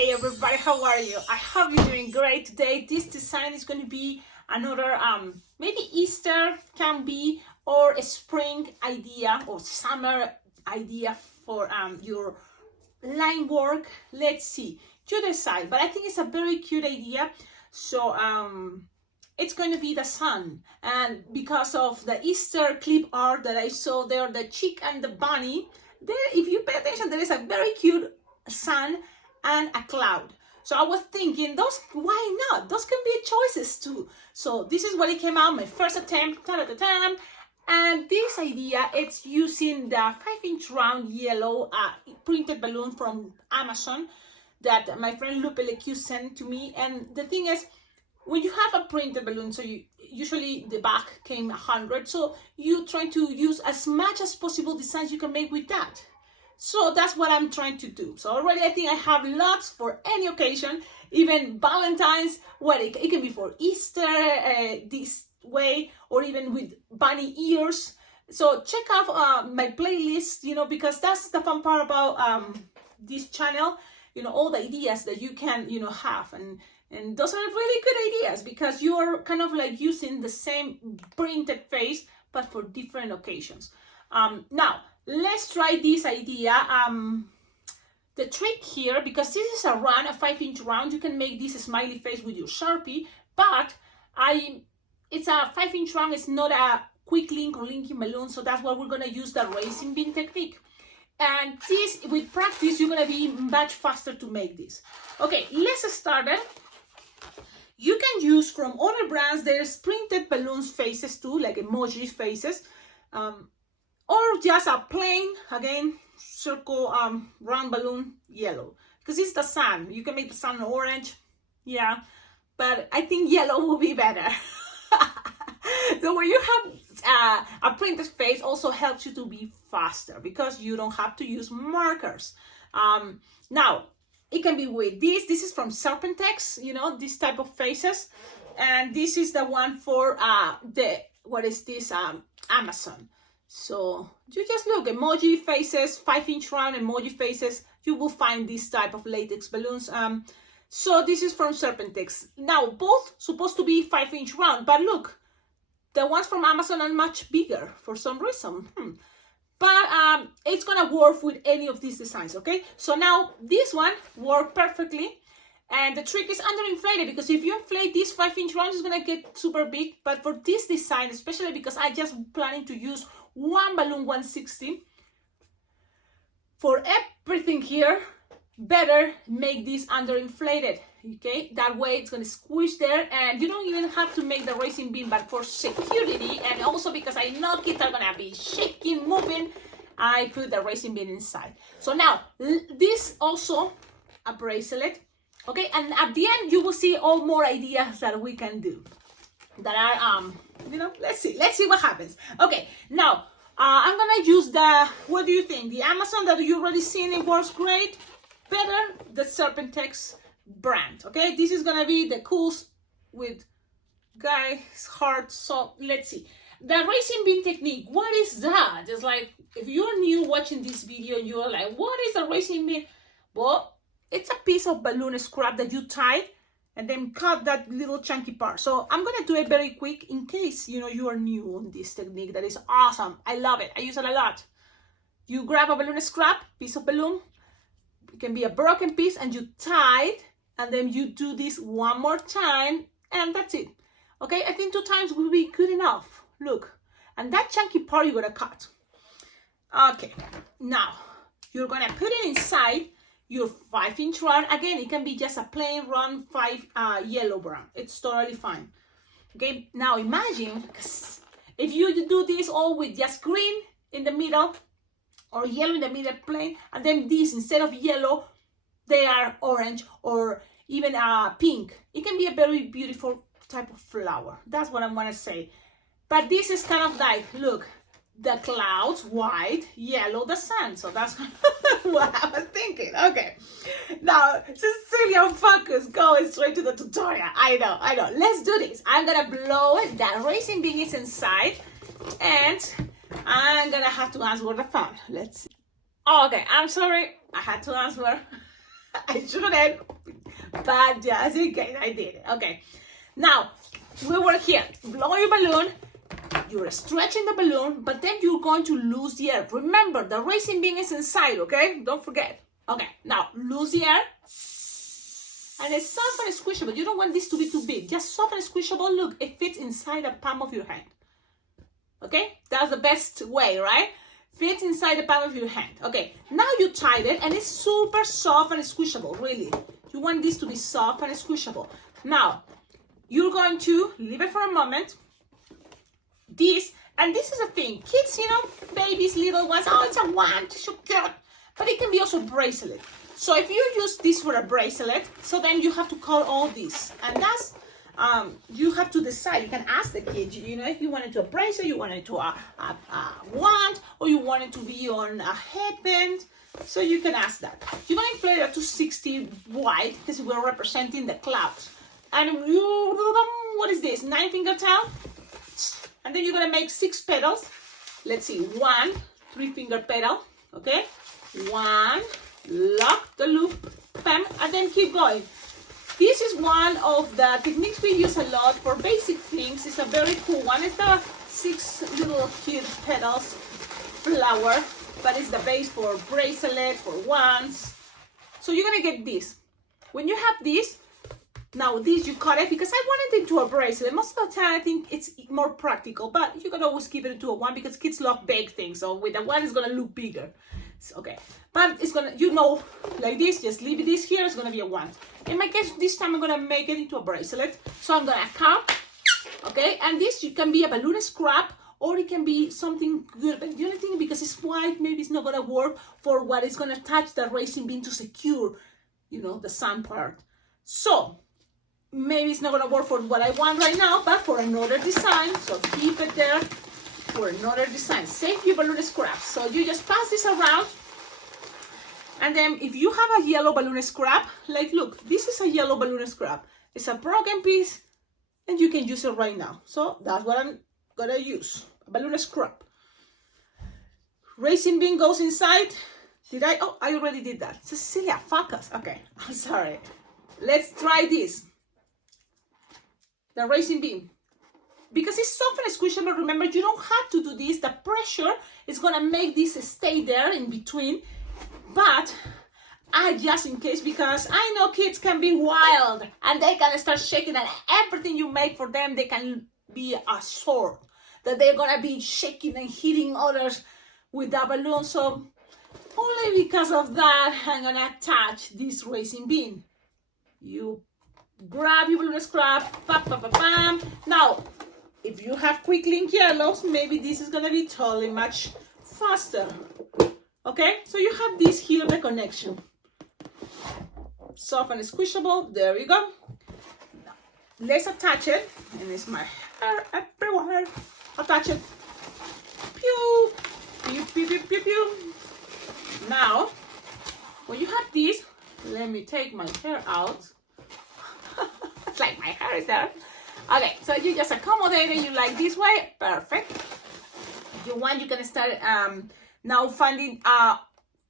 Hey everybody, how are you? I hope you're doing great today. This design is going to be another maybe Easter can be, or a spring idea or summer idea for your line work. Let's see, you decide, but I think it's a very cute idea. So it's going to be the sun, and because of the Easter clip art that I saw there, the chick and the bunny there, if you pay attention, there is a very cute sun and a cloud. So I was thinking, those, why not? Those can be choices too. So this is what it came out, my first attempt, and this idea, it's using the 5-inch round yellow printed balloon from Amazon that my friend Lupe Leque sent to me. And the thing is, when you have a printed balloon, so you usually the back came 100, so you try to use as much as possible designs you can make with that. So that's what I'm trying to do. So already I think I have lots for any occasion, even Valentine's, well, it can be for Easter this way, or even with bunny ears. So check out my playlist, because that's the fun part about this channel, all the ideas that you can, have. And those are really good ideas because you are kind of like using the same printed face, but for different occasions. Now, let's try this idea. The trick here, because this is a 5-inch round, you can make this smiley face with your Sharpie, but it's a 5-inch round, it's not a quick link or linking balloon, so that's why we're gonna use the racing bean technique. And this, with practice, you're gonna be much faster to make this. Okay, let's start it. You can use from other brands, there's printed balloons faces too, like emoji faces, or just a plain, again, circle round balloon yellow, because it's the sun. You can make the sun orange, yeah, but I think yellow will be better. So when you have a printed face, also helps you to be faster because you don't have to use markers. Now, it can be with this is from Serpentex, this type of faces. And this is the one for Amazon. So you just look, emoji faces, 5-inch round emoji faces, you will find this type of latex balloons. So this is from Serpentex. Now, both supposed to be 5-inch round, but look, the ones from Amazon are much bigger for some reason. But it's gonna work with any of these designs, okay? So now this one worked perfectly, and the trick is underinflated, because if you inflate this 5-inch round, it's gonna get super big. But for this design, especially because I just planning to use one balloon 160 for everything here, better make this underinflated, okay? That way it's gonna squish there, and you don't even have to make the racing bean, but for security, and also because I know kids are gonna be shaking, moving, I put the racing bean inside. So now, this also a bracelet, okay? And at the end, you will see all more ideas that we can do that are, let's see what happens. Okay, now, I'm gonna use what do you think? The Amazon that you already seen, it works great. Better the Serpentex brand, okay? This is gonna be the coolest with guy's heart. So let's see. The racing bean technique, what is that? It's like, if you're new watching this video and you're like, what is a racing bean? Well, it's a piece of balloon scrap that you tie and then cut that little chunky part. So I'm gonna do it very quick in case, you are new on this technique. That is awesome. I love it. I use it a lot. You grab a balloon scrap, piece of balloon, it can be a broken piece, and you tie it, and then you do this one more time, and that's it. Okay, I think 2 times will be good enough. Look, and that chunky part you're gonna cut. Okay, now you're gonna put it inside your 5-inch round. Again, it can be just a plain round 5 yellow brown. It's totally fine. Okay, now imagine if you do this all with just green in the middle, or yellow in the middle plain, and then these, instead of yellow, they are orange or even pink. It can be a very beautiful type of flower. That's what I want to say. But this is kind of like, look, the clouds, white, yellow, the sun. So that's what I was thinking. Okay. Now, Cecilia, focus, going straight to the tutorial. I know. Let's do this. I'm going to blow it. That racing bean is inside. And I'm gonna have to answer the phone. Let's see. Okay, I'm sorry. I had to answer. I shouldn't, but just in case I did it. Okay, now we work here. Blow your balloon. You're stretching the balloon, but then you're going to lose the air. Remember, the racing bean is inside, okay? Don't forget. Okay, now lose the air. And it's soft and squishable. You don't want this to be too big. Just soft and squishable. Look, it fits inside the palm of your hand. Okay? That's the best way, right? Fits inside the palm of your hand. Okay, now you tied it and it's super soft and squishable, really. You want this to be soft and squishable. Now, you're going to leave it for a moment. This, and this is a thing. Kids, you know, babies, little ones, oh, it's a wand, so cute. But it can be also a bracelet. So if you use this for a bracelet, so then you have to call all this. And that's, you have to decide. You can ask the kid, you know, if you want it to a bracelet, you want it to a wand, or you want it to be on a headband. So you can ask that. You're going to inflate it to 60 wide because we're representing the clouds. And what is this? 9-finger tail. And then you're going to make 6 petals. Let's see. 1 3-finger petal. Okay. 1. Lock the loop. Bam. And then keep going. This is one of the techniques we use a lot for basic things. It's a very cool one. It's the 6 little cute petals flower, but it's the base for bracelet, for wands. So you're gonna get this. When you have this, now this you cut it because I want it into a bracelet. Most of the time I think it's more practical, but you can always keep it into a wand because kids love big things. So with a wand it's gonna look bigger. Okay, but it's gonna, you know, like this, just leave this here, it's gonna be a wand. In my case, this time I'm gonna make it into a bracelet. So I'm gonna cut, okay, and this you can be a balloon scrap or it can be something good. But the only thing, because it's white, maybe it's not gonna work for what is gonna touch the racing bean to secure, you know, the sun part. So maybe it's not gonna work for what I want right now, but for another design, so keep it there. For another design, save your balloon scraps. So you just pass this around, and then if you have a yellow balloon scrap, like look, this is a yellow balloon scrap. It's a broken piece, and you can use it right now. So that's what I'm gonna use, a balloon scrap. Racing bean goes inside. Did I? Oh, I already did that. Cecilia, focus. Okay, I'm sorry. Let's try this. The racing bean. Because it's soft and squishable, remember, you don't have to do this. The pressure is going to make this stay there in between. But I just in case, because I know kids can be wild and they can start shaking, and everything you make for them, they can be a sword. That they're going to be shaking and hitting others with the balloon. So only because of that, I'm going to attach this racing bean. You grab your balloon scrap, bam, bam, bam, bam. Now, if you have quick link yellows, maybe this is going to be totally much faster. Okay, so you have this here, the connection. Soft and squishable, there you go. Now, let's attach it, and it's my hair everywhere. Attach it. Pew, pew, pew, pew, pew, pew. Now, when you have this, let me take my hair out. It's like my hair is there. Okay, so you just accommodate it, you like this way, perfect. If you want, you can start now finding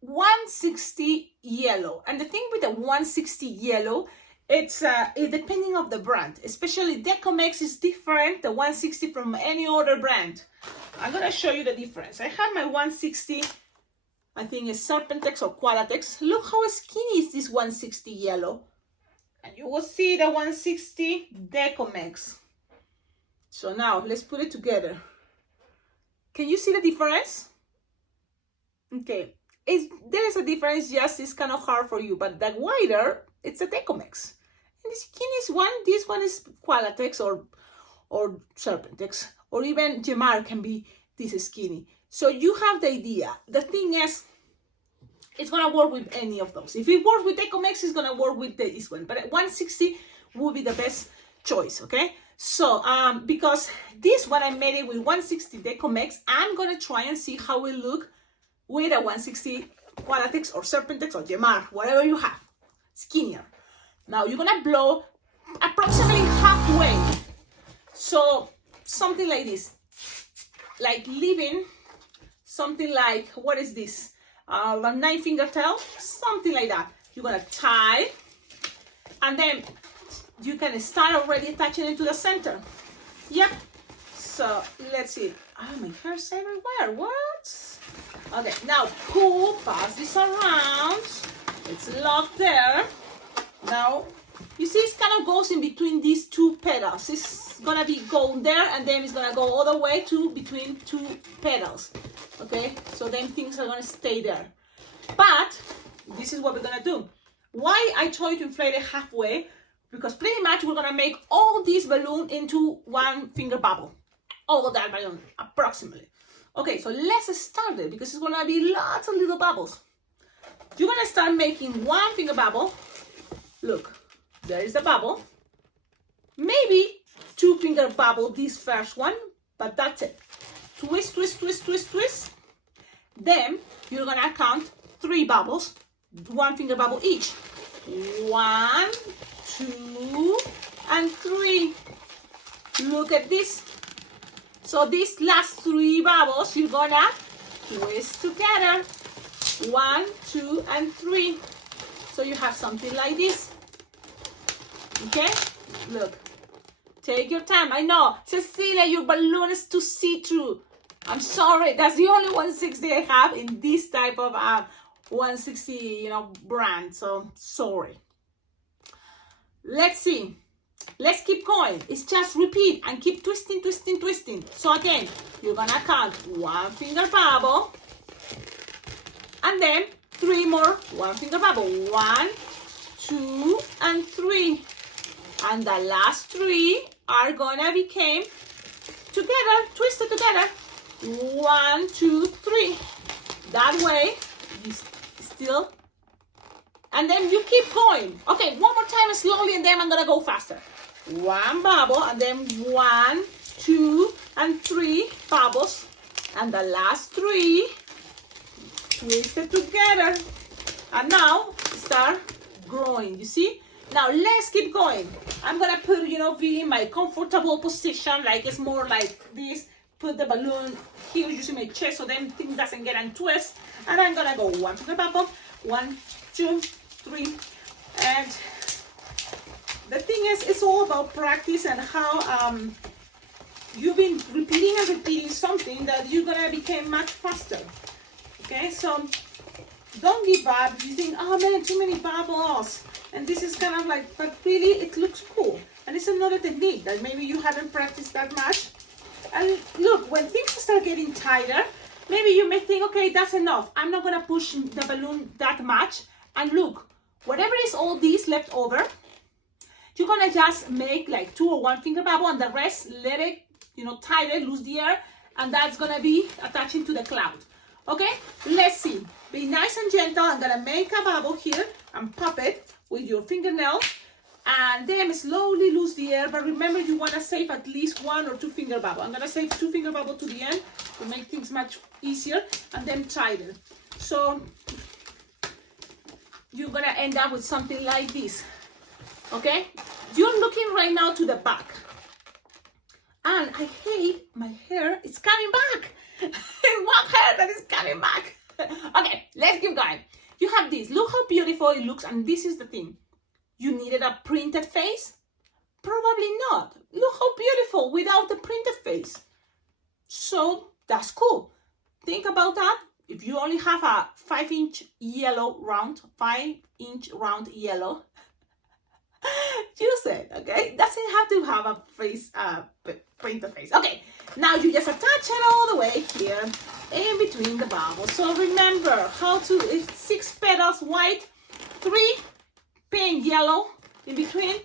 160 yellow. And the thing with the 160 yellow, it's depending on the brand. Especially Decomex is different, the 160 from any other brand. I'm gonna show you the difference. I have my 160, I think it's Serpentex or Qualatex. Look how skinny is this 160 yellow. And you will see the 160 Decomex. So now let's put it together. Can you see the difference? Okay, there is a difference, just it's kind of hard for you, but the wider, it's a Decomex. And the skinniest one, this one is Qualatex or Serpentex, or even Gemar can be this skinny. So you have the idea. The thing is, it's gonna work with any of those. If it works with Decomex, it's gonna work with this one. But 160 will be the best choice, okay? So, because this one I made it with 160 Decomex, I'm gonna try and see how it look with a 160 Qualatex or Serpentex or Gemar, whatever you have, skinnier. Now you're gonna blow approximately halfway. So something like this, like leaving something like, what is this? A 9-finger tail, something like that. you're gonna tie, and then you can start already attaching it to the center. Yep. So let's see. Oh, my hair's everywhere. What? Okay, now pass this around. It's locked there. Now, you see, it kind of goes in between these two petals. It's gonna be going there, and then it's gonna go all the way to between two petals. Okay, so then things are gonna stay there. But this is what we're gonna do. Why I told you to inflate it halfway? Because pretty much we're gonna make all this balloon into one finger bubble. All that balloon, approximately. Okay, so let's start it because it's gonna be lots of little bubbles. You're gonna start making one finger bubble. Look, there is the bubble. Maybe two finger bubble this first one, but that's it. Twist, twist, twist, twist, twist. Then you're gonna count 3 bubbles, one finger bubble each. 1, 2, and 3. Look at this. So these last 3 bubbles, you're gonna twist together. 1, 2, and 3. So you have something like this. Okay? Look. Take your time. I know, Cecilia, your balloon is too see-through. I'm sorry. That's the only 160 I have in this type of 160, brand. So sorry. Let's see. Let's keep going. It's just repeat and keep twisting, twisting, twisting. So again, you're gonna count 1 finger bubble, and then 3 more 1 finger bubble. 1, 2, and 3. And the last 3 are gonna become together, twisted together. 1, 2, 3. That way, you still, and then you keep going. Okay, one more time slowly, and then I'm gonna go faster. 1 bubble, and then 1, 2, and 3 bubbles, and the last 3 twisted together. And now start growing. You see? Now let's keep going. I'm gonna put, be in my comfortable position, like it's more like this. Put the balloon here using my chest so then things doesn't get untwist. And I'm gonna go 1 finger bubble, 1, 2, 3, and the thing is, it's all about practice and how you've been repeating and repeating something that you're gonna become much faster. Okay, so don't give up. You think, oh man, too many bubbles, and this is kind of like, but really it looks cool. And it's another technique that maybe you haven't practiced that much. And look, when things start getting tighter, maybe you may think, okay, that's enough. I'm not gonna push the balloon that much. And look, whatever is all these left over, you're gonna just make like 2 or 1 finger bubble, and the rest let it, tighten, lose the air, and that's gonna be attaching to the cloud. Okay, let's see. Be nice and gentle. I'm gonna make a bubble here and pop it with your fingernail, and then slowly lose the air. But remember, you wanna save at least 1 or 2 finger bubble. I'm gonna save 2 finger bubble to the end to make things much easier, and then tighten. So you're gonna end up with something like this. Okay, you're looking right now to the back, and I hate my hair. It's coming back. One hair that is coming back. Okay, let's keep going. You have this. Look how beautiful it looks. And this is the thing. You needed a printed face? Probably not. Look how beautiful without the printed face. So that's cool. Think about that. If you only have a 5-inch yellow round, 5-inch round yellow, use it, okay? Doesn't have to have a face, printed face. Okay, now you just attach it all the way here in between the bubbles. So remember how to, it's 6 petals white, 3 pink yellow in between,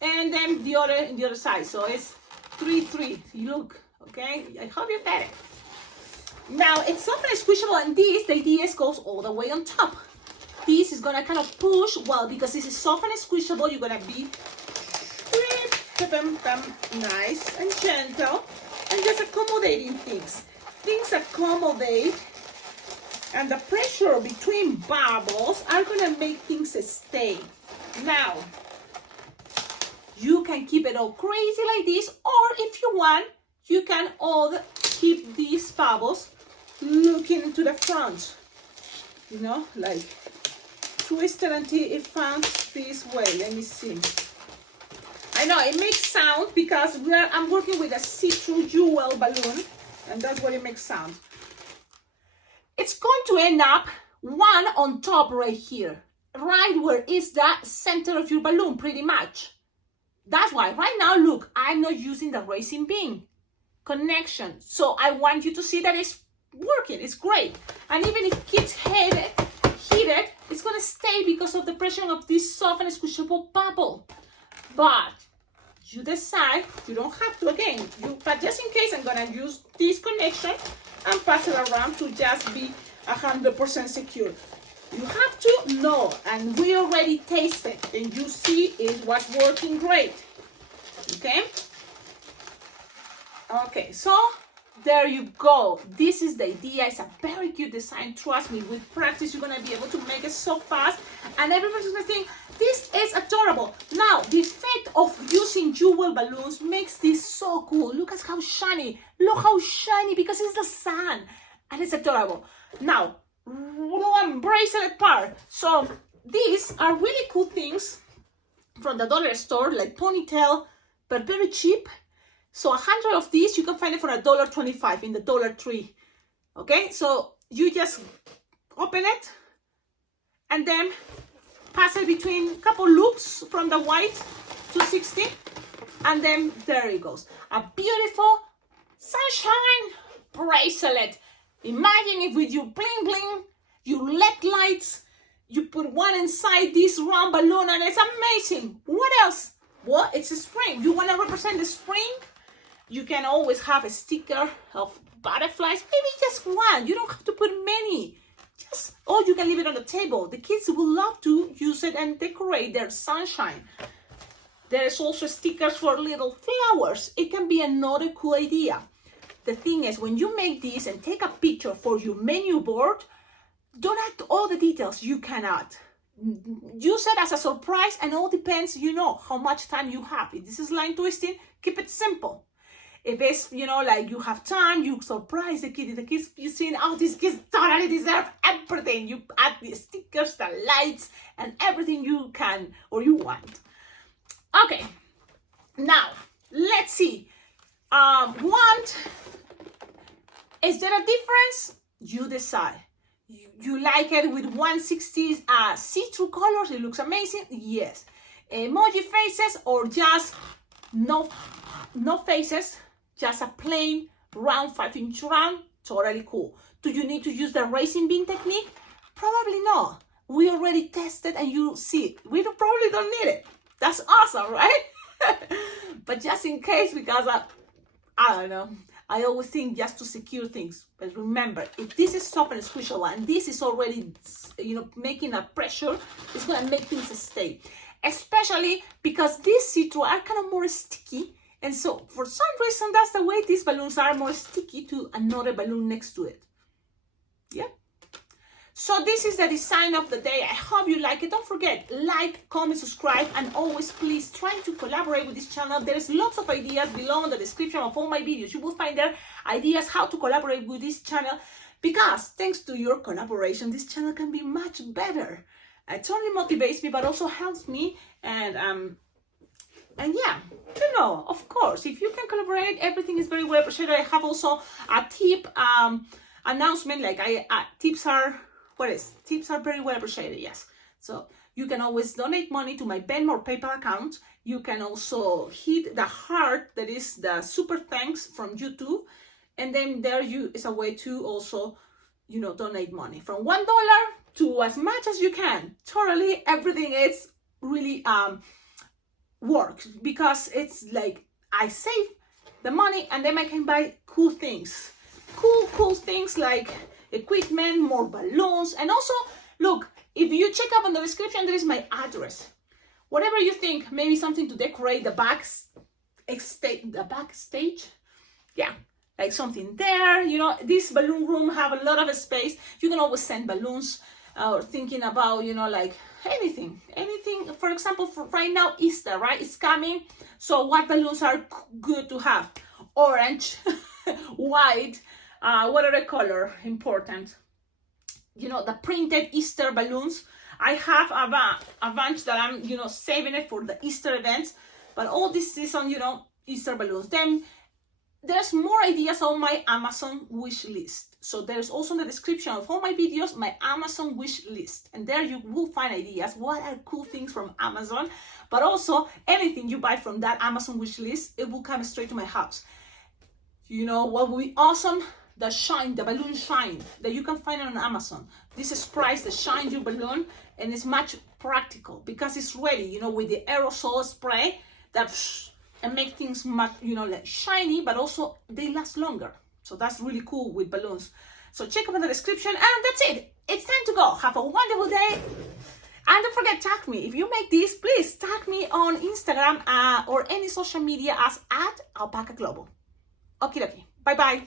and then the other in the other side. So it's 3, 3. Look, okay? I hope you get it. Now it's soft and squishable, and this, the idea is goes all the way on top. This is gonna kind of push, well, because this is soft and squishable, you're gonna be nice and gentle and just accommodating things. Things accommodate, and the pressure between bubbles are gonna make things stay. Now, you can keep it all crazy like this, or if you want, you can all keep these bubbles looking to the front, like twist it until it finds this way. Let me see. I know it makes sound because I'm working with a see-through jewel balloon, and that's what it makes sound. It's going to end up one on top right here, right where is the center of your balloon, pretty much. That's why right now, look, I'm not using the racing beam connection. So I want you to see that it's working, it's great. And even if kids hit it, it's gonna stay because of the pressure of this soft and squishable bubble. But you decide, you don't have to again, but just in case I'm gonna use this connection and pass it around to just be 100% secure. You have to know, and we already tasted, and you see it was working great. Okay? Okay, so there you go. This is the idea. It's a very cute design. Trust me, with practice, you're gonna be able to make it so fast, and everybody's gonna think, this is adorable. Now, the effect of using jewel balloons makes this so cool. Look at how shiny. Look how shiny, because it's the sun, and it's adorable. Now, one bracelet part. So these are really cool things from the dollar store, like ponytail, but very cheap. So 100 of these you can find it for $1.25 in the Dollar Tree. Okay, so you just open it and then pass it between a couple loops from the white to 60, and then there it goes. A beautiful sunshine bracelet. Imagine if with your bling bling, your LED lights, you put one inside this round balloon, and it's amazing. What else? Well, it's a spring. You want to represent the spring? You can always have a sticker of butterflies, maybe just one. You don't have to put many. Or you can leave it on the table. The kids will love to use it and decorate their sunshine. There's also stickers for little flowers. It can be another cool idea. The thing is, when you make this and take a picture for your menu board, don't add all the details you can add. Use it as a surprise, and all depends, how much time you have. If this is line twisting, keep it simple. If it's, like you have time, you surprise the kid. The kids, you see, these kids totally deserve everything. You add the stickers, the lights, and everything you can or you want. Okay, now, let's see. Is there a difference? You decide. You like it with 160 see-through colors? It looks amazing. Yes. Emoji faces or just no faces? Just a plain round 5-inch round? Totally cool. Do you need to use the racing beam technique? Probably not. We already tested and you see, we probably don't need it. That's awesome, right? But just in case, because I don't know. I always think just to secure things. But remember, if this is soft and squishable and this is already, making a pressure, it's going to make things stay. Especially because these see-through are kind of more sticky. And so for some reason, that's the way these balloons are more sticky to another balloon next to it. Yeah. So this is the design of the day. I hope you like it. Don't forget, like, comment, subscribe, and always please try to collaborate with this channel. There's lots of ideas below in the description of all my videos. You will find there ideas how to collaborate with this channel, because thanks to your collaboration, this channel can be much better. It only motivates me, but also helps me. And yeah, of course, if you can collaborate, everything is very well appreciated. I have also a tip announcement, like tips are very well appreciated, yes. So you can always donate money to my Venmo or PayPal account. You can also hit the heart, that is the super thanks from YouTube. And then there is a way to also, donate money from $1 to as much as you can. Totally, everything is really works, because it's like I save the money and then I can buy cool things. Cool things like equipment, more balloons, and also, look, if you check up on the description, there is my address. Whatever you think, maybe something to decorate the backstage. Yeah, like something there. This balloon room have a lot of space. You can always send balloons, or thinking about, like anything. For example, for right now, Easter, right? It's coming. So what balloons are good to have? Orange, white. What other color important? you know, the printed Easter balloons. I have a bunch that I'm, you know, saving it for the Easter events, but all this season, you know, Easter balloons. Then there's more ideas on my Amazon wish list. So there's also in the description of all my videos, my Amazon wish list. And there you will find ideas. What are cool things from Amazon? But also anything you buy from that Amazon wish list, it will come straight to my house. You know what would be awesome? The shine, the balloon shine that you can find on Amazon. This is priced, the shine your balloon, and it's much practical because it's ready, you know, with the aerosol spray that and make things much, you know, like shiny, but also they last longer. So that's really cool with balloons. So check out the description, and that's it. It's time to go. Have a wonderful day. And don't forget, tag me. If you make this, please tag me on Instagram or any social media as @Alpacaglobo. Okie dokie. Bye bye.